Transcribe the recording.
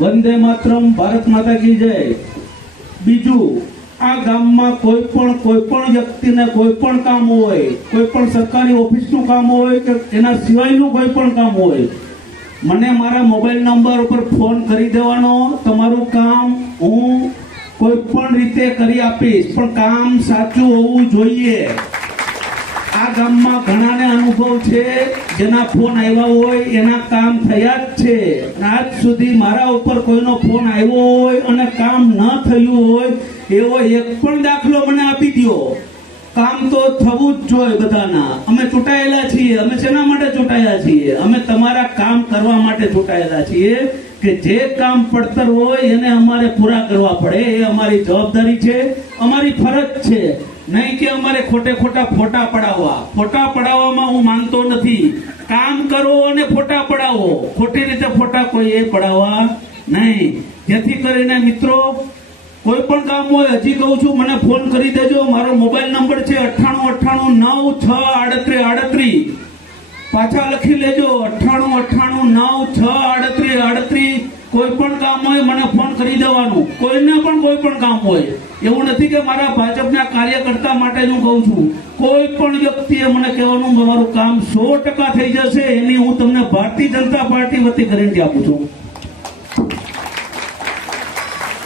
વંદે માતરમ, ભારત માતા કી જય। બીજું, આ ગામમાં કોઈ પણ વ્યક્તિને કોઈ પણ કામ હોય, કોઈ પણ સરકારી ઓફિસનું કામ હોય કે એના સિવાયનું કોઈ પણ કામ હોય, મને મારા મોબાઈલ નંબર ઉપર ફોન કરી દેવાનો। તમારું કામ હું કોઈ પણ રીતે કરી આપીશ, પણ કામ સાચું હોવું જોઈએ। આ ગામમાં ઘણાને અનુભવ છે, જેના ફોન આવ્યા હોય એના કામ થયા જ છે। આજ સુધી મારા ઉપર કોઈનો ફોન આવ્યો હોય અને કામ ન થયું હોય એવો એક પણ દાખલો મને આપી દો। કામ તો થવું જ જોઈએ બધાના। અમે ચૂંટાયેલા છીએ। અમે શેના માટે ચૂંટાયા છીએ? અમે તમારા કામ કરવા માટે ચૂંટાયેલા છીએ કે જે કામ પડતર હોય એને અમારે પૂરા કરવા પડે। એ અમારી જવાબદારી છે, અમારી ફરજ છે। નહીં કે અમારે ખોટે ખોટા ફોટા પડાવવા। ફોટા પડાવવામાં હું માનતો નથી। કામ કરો અને ફોટા પડાવો, ખોટી રીતે ફોટા કોઈ એ પડાવવા નહીં। જેથી કરીને મિત્રો, કોઈ પણ કામ હોય, હજી કહું છું, મને ફોન કરી દેજો। મારો મોબાઈલ નંબર છે 9898963838। પાછા લખી લેજો, 9898963838। કોઈ પણ કામ હોય મને ફોન કરી દેવાનું। કોઈને પણ કોઈ પણ કામ હોય, એવું નથી કે મારા ભાજપના કાર્યકર્તા માટે હું કહું છું। કોઈ પણ વ્યક્તિએ મને કહેવાનું મારું કામ 100% થઈ જશે, એની હું તમને ભારતીય જનતા પાર્ટી વતી ગેરંટી આપું છું।